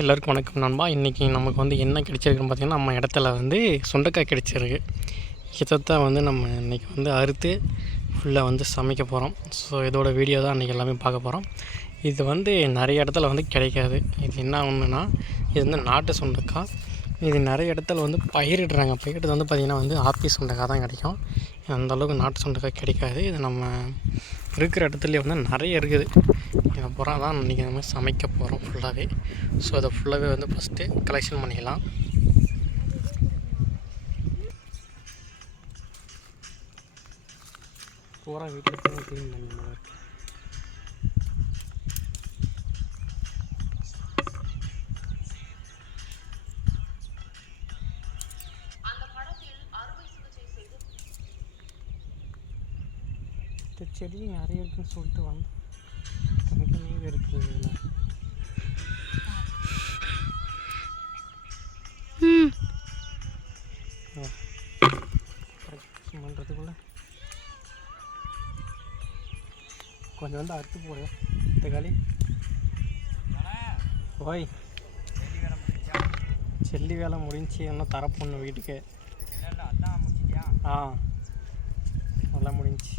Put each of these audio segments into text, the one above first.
எல்லாருக்கும் வணக்கம் நண்பா. இன்றைக்கி நமக்கு வந்து என்ன கிடச்சிருக்குன்னு பார்த்தீங்கன்னா நம்ம இடத்துல வந்து சுண்டைக்காய் கிடச்சிருக்கு. இதைத்தான் வந்து நம்ம இன்றைக்கி வந்து அறுத்து ஃபுல்லாக வந்து சமைக்க போகிறோம் ஸோ இதோட வீடியோ தான் இன்றைக்கி எல்லாமே பார்க்க போகிறோம் இது வந்து நிறைய இடத்துல வந்து கிடைக்காது. இது என்ன ஒன்றுனா இது வந்து நாட்டு சுண்டைக்காய். இது நிறைய இடத்துல வந்து பயிரிடுறாங்க. பயிரிட்டது வந்து பார்த்திங்கன்னா வந்து ஆப்பி சுண்டைக்காய் தான் கிடைக்கும். அந்தளவுக்கு நாட்டு சுண்டைக்காய் கிடைக்காது. இது நம்ம இருக்கிற இடத்துலையே வந்து நிறைய இருக்குது. இதை பூரா தான் இன்றைக்கி நம்ம சமைக்க போகிறோம் ஃபுல்லாகவே ஸோ அதை ஃபுல்லாகவே வந்து ஃபஸ்ட்டு கலெக்ஷன் பண்ணிக்கலாம் பூரா வீட்டில் க்ளீன் பண்ணி நல்லா இந்த செடி நிறைய இருக்குன்னு சொல்லிட்டு வந்து கம்மியாக இருக்குது இதில் பண்ணுறதுக்குள்ள கொஞ்சம் வந்து அறுத்து போடு. தக்காளி ஓய். செல்லி வேலை முடிஞ்சு இன்னும் தரப்பொண்ணு வீட்டுக்கு. ஆ. எல்லாம் முடிஞ்சு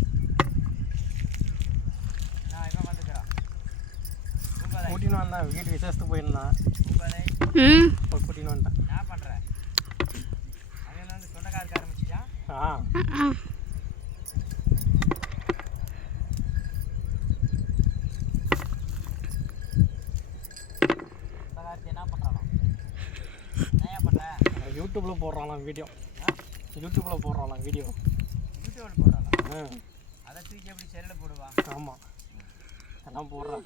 கூட்டின்னு வந்தான் வீட்டு விசேஷத்துக்கு போயிருந்தான் கூட்டின்னு வந்துட்டான் ஆ. யூடியூப்பில் போடுறாங்களாம் வீடியோ. யூடியூப்பில் போடுறாங்களாம் வீடியோ. ஆ. ஆமாம் எல்லாம் போடுறான்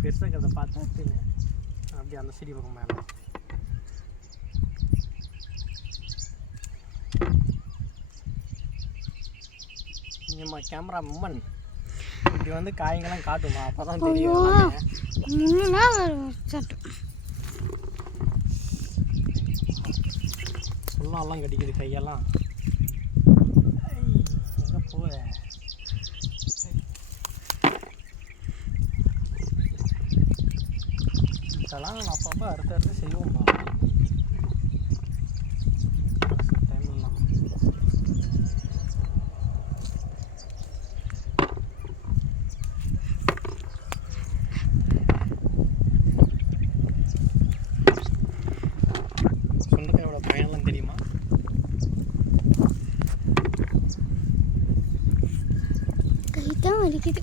பெருசாக இருக்கிறத பார்த்தா தின்னு அப்படியே அந்த செடி பக்கம் மேலே நீம்மா கேமரா மும்மன் இப்படி வந்து காய்ங்கெல்லாம் காட்டுமா? அப்போ தான் தெரியும் சொல்லாம்லாம் கடிக்குது கையெல்லாம். தெரியுமா? கை தான் வலிக்குது.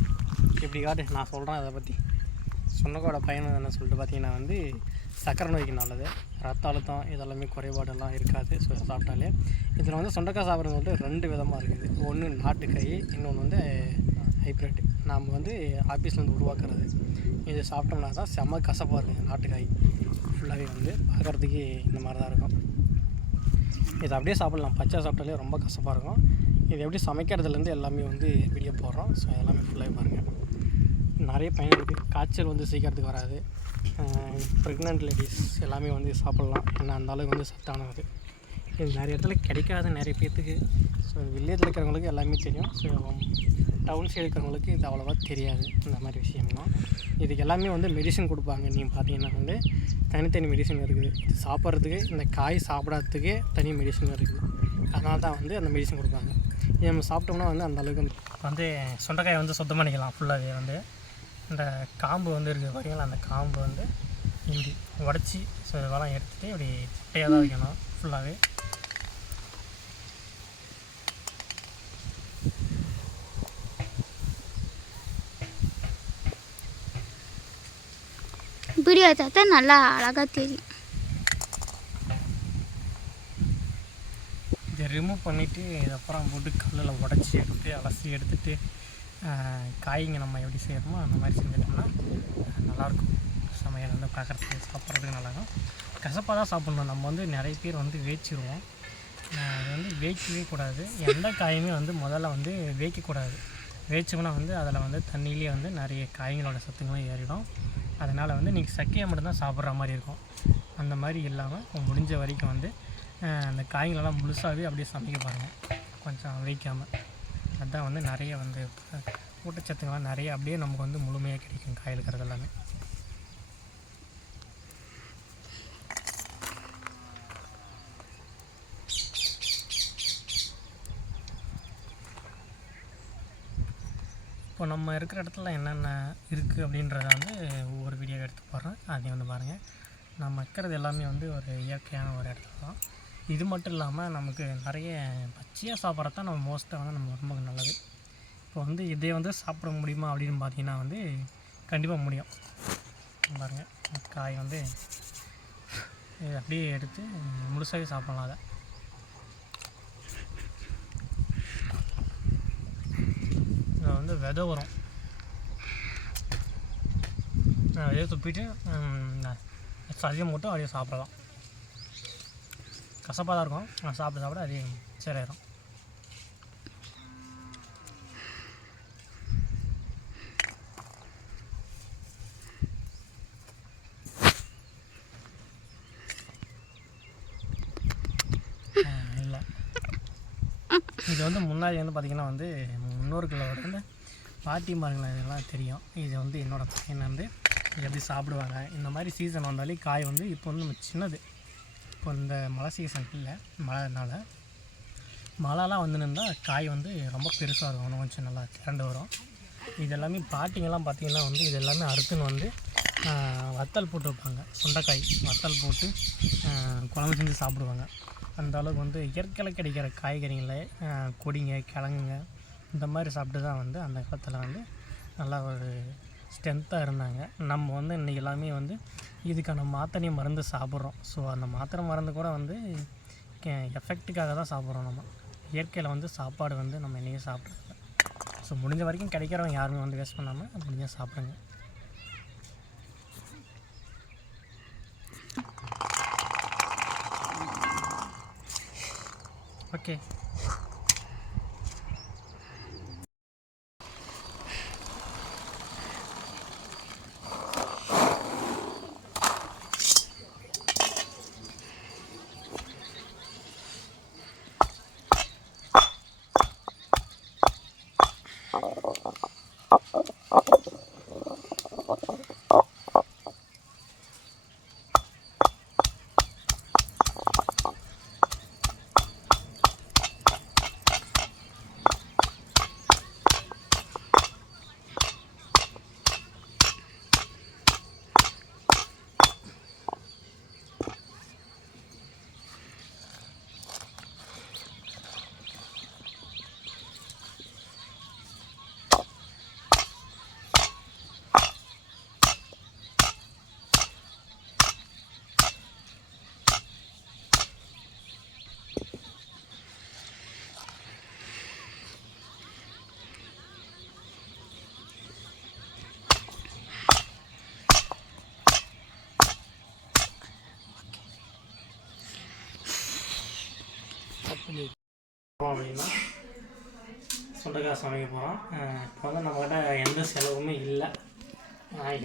இப்படி காட்டு நான் சொல்கிறேன் அதை பற்றி சுண்டக்கோட பயன் என்ன சொல்லிட்டு பார்த்தீங்கன்னா வந்து சக்கரை நோய்க்கு நல்லது. ரத்த அழுத்தம் இதெல்லாமே குறைபாடெல்லாம் இருக்காது. ஸோ சாப்பிட்டாலே. இதில் வந்து சுண்டக்காய் சாப்பிட்றது வந்து ரெண்டு விதமாக இருக்குது. ஒன்று நாட்டுக்காய் இன்னொன்று வந்து ஹைப்ரிட் நாம் வந்து ஆஃபீஸ்லேருந்து உருவாக்குறது. இது சாப்பிட்டோம்னா தான் செம்ம கசப்பாக இருக்கும் நாட்டுக்காய் ஃபுல்லாகவே வந்து பார்க்குறதுக்கு இந்த மாதிரி தான் இருக்கும். இதை அப்படியே சாப்பிட்லாம். பச்சை சாப்பிட்டாலே ரொம்ப கசப்பாக இருக்கும். இது எப்படி சமைக்கிறதுலேருந்து எல்லாமே வந்து வீடியோ போடுறோம். ஸோ எல்லாமே ஃபுல்லாகவே பாருங்கள் நிறைய பயன் இருக்குது காய்ச்சல் வந்து சீக்கிரத்துக்கு வராது. ப்ரெக்னென்ட் லேடிஸ் எல்லாமே வந்து சாப்பிட்லாம். ஏன்னா அந்த அளவுக்கு வந்து சத்தானது. இது நிறைய இடத்துல கிடைக்காத நிறைய பேர்த்துக்கு ஸோ வில்லேஜில் இருக்கிறவங்களுக்கு எல்லாமே தெரியும். ஸோ டவுன் சைடு இருக்கிறவங்களுக்கு இது அவ்வளோவா தெரியாது. இந்த மாதிரி விஷயம்லாம் இதுக்கு எல்லாமே வந்து மெடிசன் கொடுப்பாங்க. நீங்கள் பார்த்தீங்கன்னா வந்து தனித்தனி மெடிசன் இருக்குது. இது சாப்பிட்றதுக்கு இந்த காய் சாப்பிடாததுக்கே தனி மெடிசன் இருக்குது. அதனால தான் வந்து அந்த மெடிசன் கொடுப்பாங்க. இது நம்ம சாப்பிட்டோம்னா வந்து அந்த அளவுக்கு வந்து வந்து சுண்டைக்காயை வந்து சுத்தம் பண்ணிக்கலாம். ஃபுல்லாகவே வந்து. இந்த காம்பு வந்து இருக்குது பார்த்தீங்களா அந்த காம்பு வந்து இப்படி உடச்சி ஸோ இதெல்லாம் எடுத்துகிட்டு இப்படி சிட்டையாக தான் வைக்கணும் ஃபுல்லாகவே இப்படி வச்சா நல்லா அழகாக தெரியும். இதை ரிமூவ் பண்ணிவிட்டு இது அப்புறம் போட்டு கல்லில் உடச்சி எடுத்து அலசி எடுத்துட்டு ஆஹ், காய்ங்க நம்ம எப்படி செய்யணுமோ அந்த மாதிரி செஞ்சிட்டோம்னா நல்லாயிருக்கும். சமையல் வந்து பார்க்குறதுக்கு சாப்பிட்றதுக்கு நல்லாயிருக்கும். கசப்பாக தான் சாப்பிட்ணும். நம்ம வந்து நிறைய பேர் வந்து வேச்சிருவோம். அது வந்து வேய்க்கவே கூடாது. எந்த காயுமே வந்து முதல்ல வந்து வேய்க்கக்கூடாது வேய்ச்சோம்னா வந்து அதில் வந்து தண்ணியிலே வந்து நிறைய காய்களோட சத்துங்களும் ஏறிடும். அதனால் வந்து நீங்கள் சக்கையை மட்டும்தான் சாப்பிட்ற மாதிரி இருக்கும். அந்த மாதிரி இல்லாமல் முடிஞ்ச வரைக்கும் வந்து அந்த காய்களெல்லாம் முழுசாகவே அப்படியே சமைக்க பாருங்கள் கொஞ்சம் வைக்காமல் அதுதான் வந்து நிறைய வந்து அஹ், ஊட்டச்சத்துக்கள்லாம் நிறைய அப்படியே நமக்கு வந்து முழுமையாக கிடைக்கும் காயில் இருக்கிறது எல்லாமே. இப்போ நம்ம இருக்கிற இடத்துல என்னென்ன இருக்குது அப்படின்றத வந்து ஒவ்வொரு வீடியோ எடுத்து போடுறேன். அதையும் வந்து பாருங்கள் நம்ம இருக்கிறது எல்லாமே வந்து ஒரு இயற்கையான ஒரு இடத்துல தான். இது மட்டும் இல்லாமல் நமக்கு நிறைய பச்சையாக சாப்பிட்றது தான் நம்ம மோஸ்ட்டாக வந்து நம்ம உடம்புக்கு நல்லது. இப்போ வந்து இதே வந்து சாப்பிட முடியுமா அப்படின்னு பார்த்தீங்கன்னா வந்து கண்டிப்பாக முடியும். பாருங்கள் காய் வந்து இது அப்படியே எடுத்து முழுசாகவே சாப்பிடலாம் அதை. இதில் வந்து வித வரும் நான் விதையை துப்பிட்டு சதியம் மட்டும் அப்படியே சாப்பிடலாம். கசப்பாக தான் இருக்கும் ஆனால் சாப்பிட சாப்பிட அப்படியே சரியாயிடும் இல்லை. இது வந்து முன்னாடி வந்து பார்த்திங்கன்னா வந்து முன்னோர்களோட வந்து பாட்டிமார்கள் இதெல்லாம் தெரியும். இது வந்து என்னோடய பையன் வந்து எப்படி சாப்பிடுவாங்க. இந்த மாதிரி சீசன் வந்தாலே காய் வந்து இப்போ வந்து நம்ம சின்னது. இப்போ இந்த மழை சீசன் இல்லை மழைனால. மழைலாம் வந்து நின்றா காய் வந்து ரொம்ப பெருசாக இருக்கும் இன்னும் கொஞ்சம் நல்லா திரண்டு வரும். இது எல்லாமே பாட்டிங்கெல்லாம் பார்த்திங்கன்னா வந்து இது எல்லாமே அறுத்துன்னு வந்து வத்தல் போட்டு வைப்பாங்க சுண்டைக்காய் வத்தல் போட்டு குழம்பு செஞ்சு சாப்பிடுவாங்க. அந்த அளவுக்கு வந்து இயற்கையில் கிடைக்கிற காய்கறிகளை கொடிங்க கிழங்குங்க இந்த மாதிரி சாப்பிட்டு தான் வந்து அந்த காலத்தில் வந்து நல்லா ஒரு ஸ்ட்ரென்த்தாக இருந்தாங்க. நம்ம வந்து இன்றைக்கி எல்லாமே வந்து இதுக்கான மாத்திரை மருந்து சாப்பிட்றோம். ஸோ அந்த மாத்திரை மருந்து கூட வந்து எஃபெக்ட்டுக்காக தான் சாப்பிட்றோம் நம்ம. இயற்கையில் வந்து சாப்பாடு வந்து நம்ம என்றைக்கும் சாப்பிட்றது. ஸோ முடிஞ்ச வரைக்கும் கிடைக்கிறவங்க யாருமே வந்து வேஸ்ட் பண்ணாமல் முடிஞ்சால் சாப்பிடுங்க. ஓகே அப்படின்னா சுண்டைக்காய் சமைக்க போகிறோம் இப்போ வந்து நம்மக்கிட்ட எந்த செலவுமே இல்லை.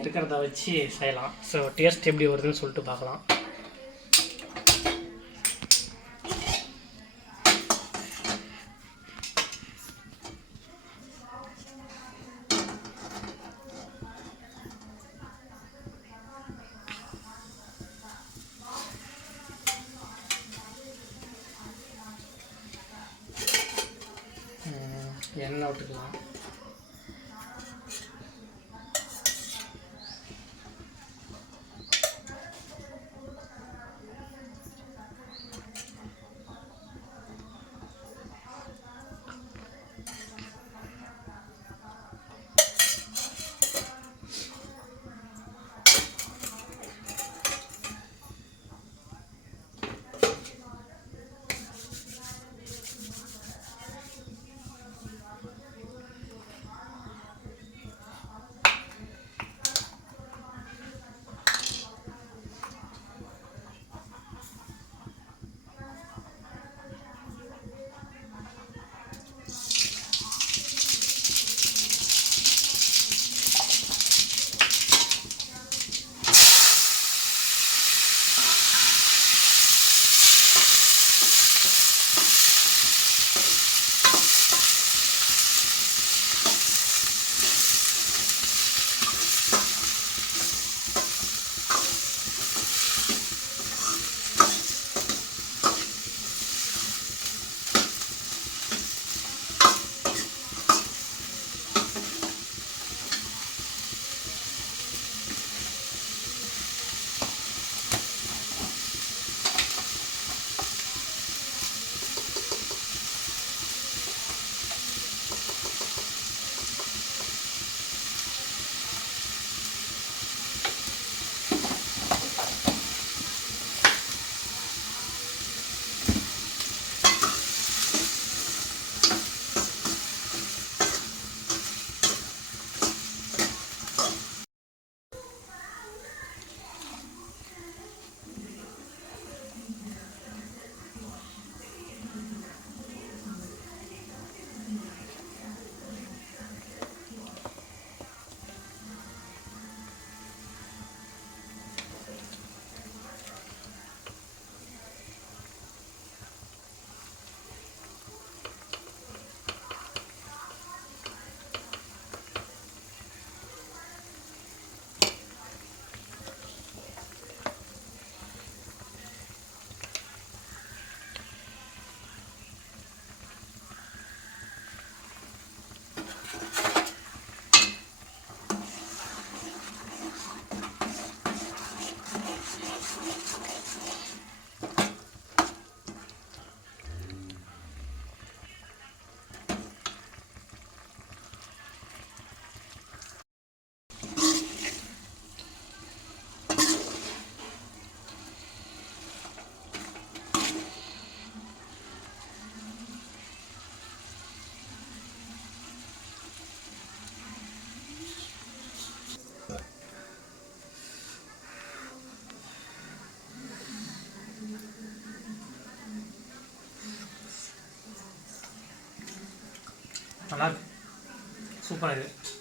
இருக்கிறத வச்சு செய்யலாம். ஸோ டேஸ்ட் எப்படி வருதுன்னு சொல்லிட்டு பார்க்கலாம். விட்டுக்கலாம் நல்லா இருக்கு சூப்பராக இருக்குது